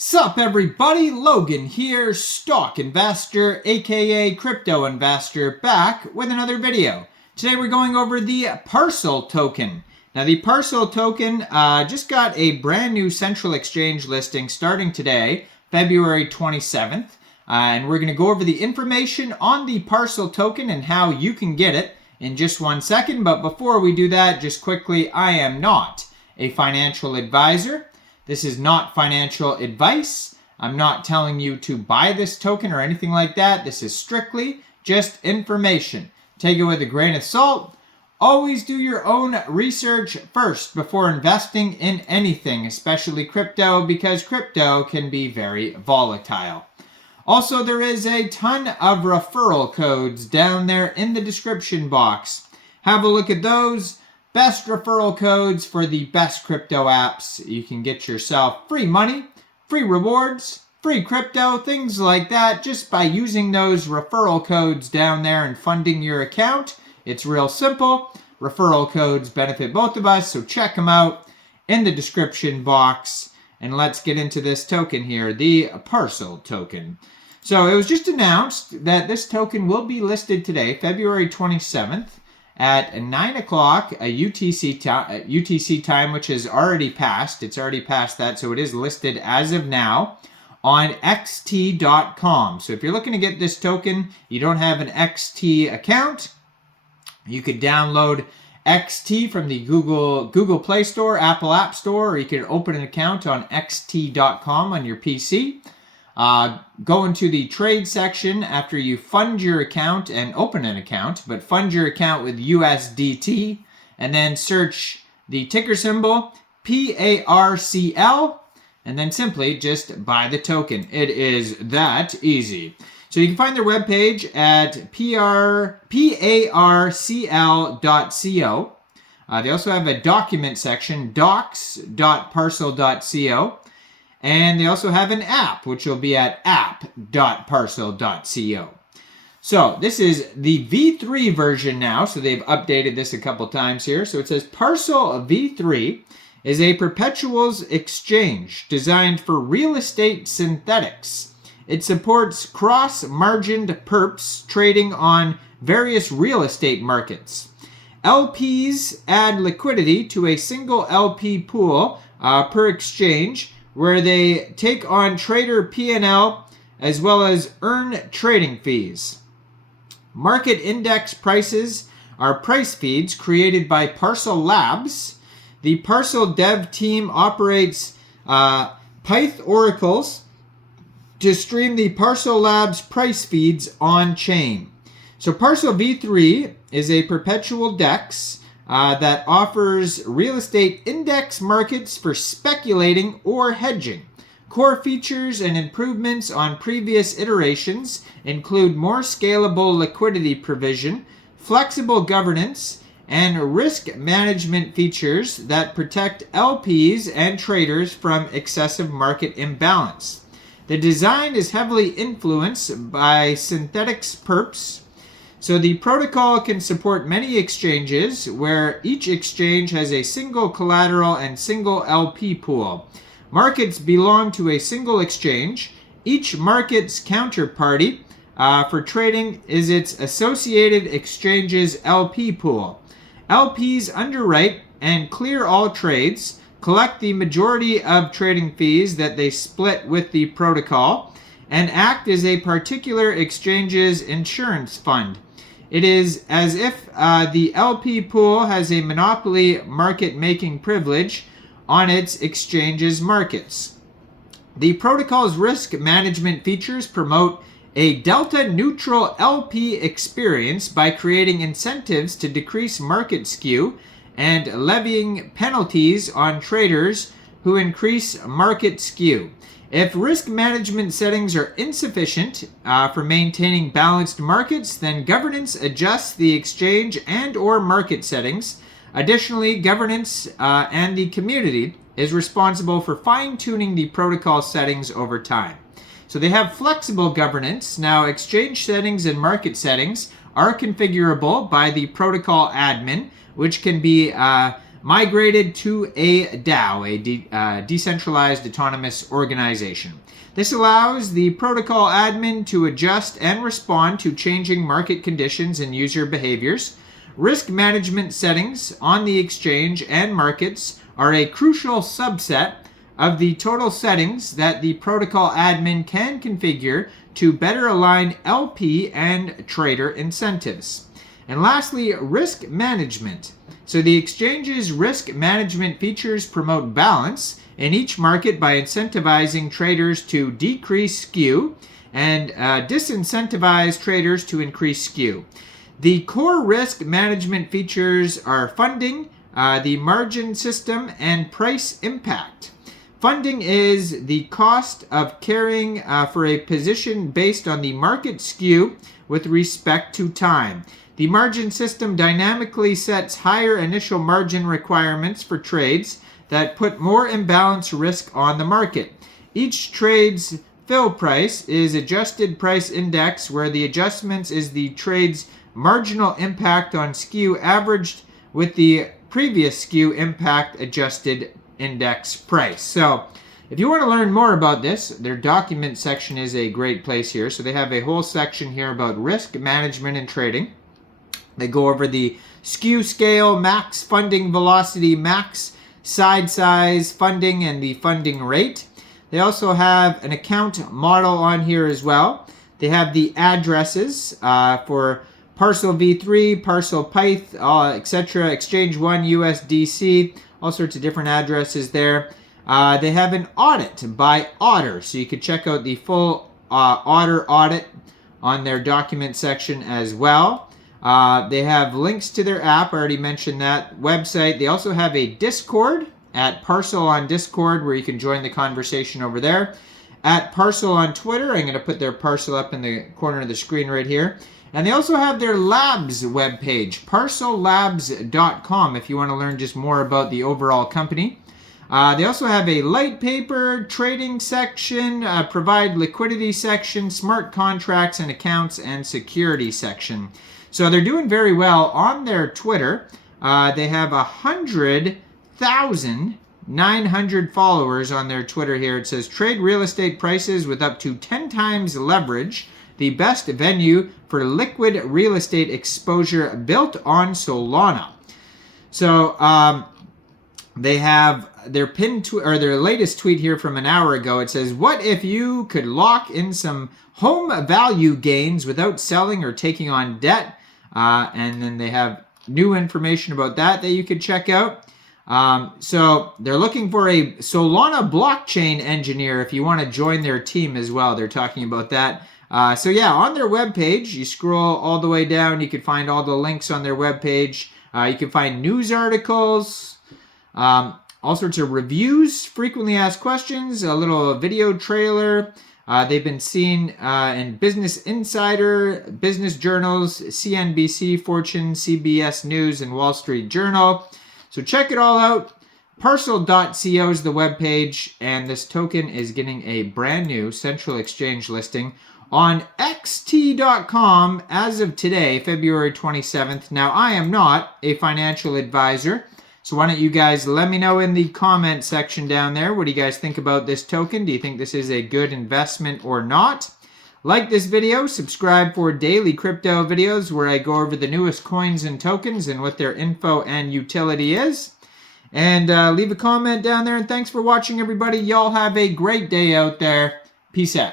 Sup everybody, Logan here, stock investor aka crypto investor, back with another video. Today we're going over the Parcl token. Now the Parcl token just got a brand new central exchange listing starting today, February 27th. And we're going to go over the information on the Parcl token and how you can get it in just 1 second. But before we do that, just quickly, I am not a financial advisor. This is not financial advice. I'm not telling you to buy this token or anything like that. This is strictly just information. Take it with a grain of salt. Always do your own research first before investing in anything, especially crypto, because crypto can be very volatile. Also, there is a ton of referral codes down there in the description box. Have a look at those. Best referral codes for the best crypto apps. You can get yourself free money, free rewards, free crypto, things like that, just by using those referral codes down there and funding your account. It's real simple. Referral codes benefit both of us, so check them out in the description box. And let's get into this token here, the Parcl token. So it was just announced that this token will be listed today, February 27th. At 9 o'clock UTC time, which has already passed. It's already passed that, so it is listed as of now on XT.com. So if you're looking to get this token, you don't have an XT account, you could download XT from the Google Play Store, Apple App Store, or you could open an account on XT.com on your PC. Go into the trade section after you fund your account and open an account, but fund your account with USDT, and then search the ticker symbol PARCL, and then simply just buy the token. It is that easy. So you can find their webpage at parcl.co. They also have a document section, docs.parcl.co. And they also have an app, which will be at app.parcl.co. So this is the V3 version now, so they've updated this a couple times here. So it says Parcl V3 is a perpetuals exchange designed for real estate synthetics. It supports cross-margined perps trading on various real estate markets. LPs add liquidity to a single LP pool per exchange, where they take on trader P&L as well as earn trading fees. Market index prices are price feeds created by Parcl Labs. The Parcl dev team operates Pyth oracles to stream the Parcl Labs price feeds on-chain. So Parcl V3 is a perpetual DEX that offers real estate index markets for speculating or hedging. Core features and improvements on previous iterations include more scalable liquidity provision, flexible governance, and risk management features that protect LPs and traders from excessive market imbalance. The design is heavily influenced by synthetics perps. So the protocol can support many exchanges, where each exchange has a single collateral and single LP pool. Markets belong to a single exchange. Each market's counterparty for trading is its associated exchange's LP pool. LPs underwrite and clear all trades, collect the majority of trading fees that they split with the protocol, and act as a particular exchange's insurance fund. It is as if the LP pool has a monopoly market-making privilege on its exchange's markets. The protocol's risk management features promote a delta-neutral LP experience by creating incentives to decrease market skew and levying penalties on traders who increase market skew. If risk management settings are insufficient for maintaining balanced markets, then governance adjusts the exchange and or market settings. Additionally, governance and the community is responsible for fine-tuning the protocol settings over time. So they have flexible governance. Now, exchange settings and market settings are configurable by the protocol admin, which can be migrated to a DAO, a decentralized autonomous organization. This allows the protocol admin to adjust and respond to changing market conditions and user behaviors. Risk management settings on the exchange and markets are a crucial subset of the total settings that the protocol admin can configure to better align LP and trader incentives. And lastly, risk management. So the exchange's risk management features promote balance in each market by incentivizing traders to decrease skew and disincentivize traders to increase skew. The core risk management features are funding, the margin system, and price impact. Funding is the cost of carrying for a position based on the market skew with respect to time. The margin system dynamically sets higher initial margin requirements for trades that put more imbalance risk on the market. Each trade's fill price is adjusted price index, where the adjustments is the trade's marginal impact on skew averaged with the previous skew impact adjusted index price. So if you want to learn more about this, their document section is a great place here. So they have a whole section here about risk management and trading. They go over the skew scale, max funding velocity, max side size, funding, and the funding rate. They also have an account model on here as well. They have the addresses for Parcl v3, Parcl Pyth, etc., Exchange 1, USDC, all sorts of different addresses there. They have an audit by Otter, so you could check out the full Otter audit on their document section as well. They have links to their app, I already mentioned that, website. They also have a Discord at Parcl on Discord where you can join the conversation over there. At Parcl on Twitter, I'm going to put their Parcl up in the corner of the screen right here. And they also have their labs webpage, parcellabs.com, if you want to learn just more about the overall company. They also have a light paper trading section, provide liquidity section, smart contracts and accounts, and security section. So they're doing very well on their Twitter. They have 100,900 followers on their Twitter here. It says, trade real estate prices with up to 10 times leverage. The best venue for liquid real estate exposure built on Solana. So they have their their latest tweet here from an hour ago. It says, what if you could lock in some home value gains without selling or taking on debt? And then they have new information about that you could check out. So they're looking for a Solana blockchain engineer if you want to join their team as well. They're talking about that. So yeah, on their webpage, you scroll all the way down, you can find all the links on their webpage. You can find news articles, all sorts of reviews, frequently asked questions, a little video trailer. They've been seen in Business Insider, business journals, CNBC, Fortune, CBS News, and Wall Street Journal. So check it all out. Parcl.co is the webpage, and this token is getting a brand new central exchange listing on xt.com as of today, February 27th. Now, I am not a financial advisor, so why don't you guys let me know in the comment section down there. What do you guys think about this token? Do you think this is a good investment or not? Like this video, subscribe for daily crypto videos where I go over the newest coins and tokens and what their info and utility is. And leave a comment down there. And thanks for watching, everybody. Y'all have a great day out there. Peace out.